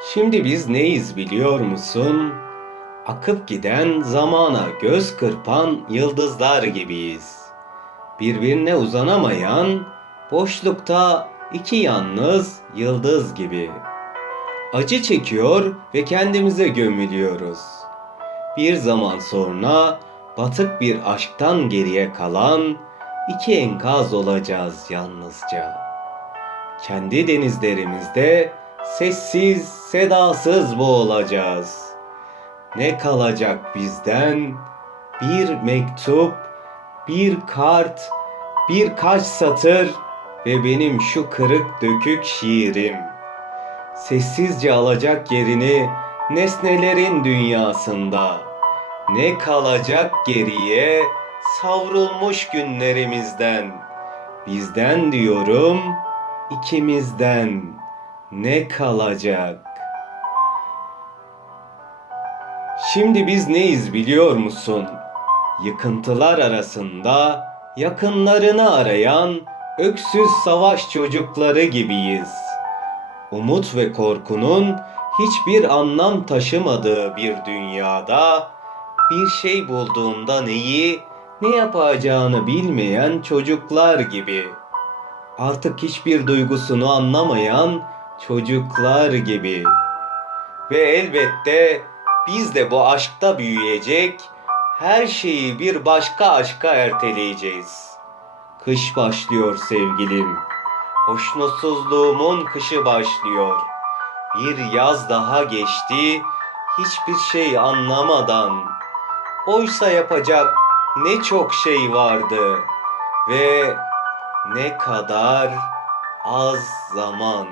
Şimdi biz neyiz biliyor musun? Akıp giden zamana göz kırpan yıldızlar gibiyiz. Birbirine uzanamayan, boşlukta iki yalnız yıldız gibi. Acı çekiyor ve kendimize gömülüyoruz. Bir zaman sonra batık bir aşktan geriye kalan iki enkaz olacağız yalnızca. Kendi denizlerimizde sessiz, sedasız boğulacağız. Ne kalacak bizden? Bir mektup, bir kart, birkaç satır ve benim şu kırık dökük şiirim. Sessizce alacak yerini nesnelerin dünyasında. Ne kalacak geriye savrulmuş günlerimizden. Bizden diyorum, ikimizden ne kalacak? Şimdi biz neyiz biliyor musun? Yıkıntılar arasında yakınlarını arayan öksüz savaş çocukları gibiyiz. Umut ve korkunun hiçbir anlam taşımadığı bir dünyada bir şey bulduğunda neyi, ne yapacağını bilmeyen çocuklar gibi. Artık hiçbir duygusunu anlamayan çocuklar gibi. Ve elbette biz de bu aşkta büyüyecek, her şeyi bir başka aşka erteleyeceğiz. Kış başlıyor sevgilim. Hoşnutsuzluğumun kışı başlıyor. Bir yaz daha geçti, hiçbir şey anlamadan. Oysa yapacak ne çok şey vardı ve ne kadar az zaman.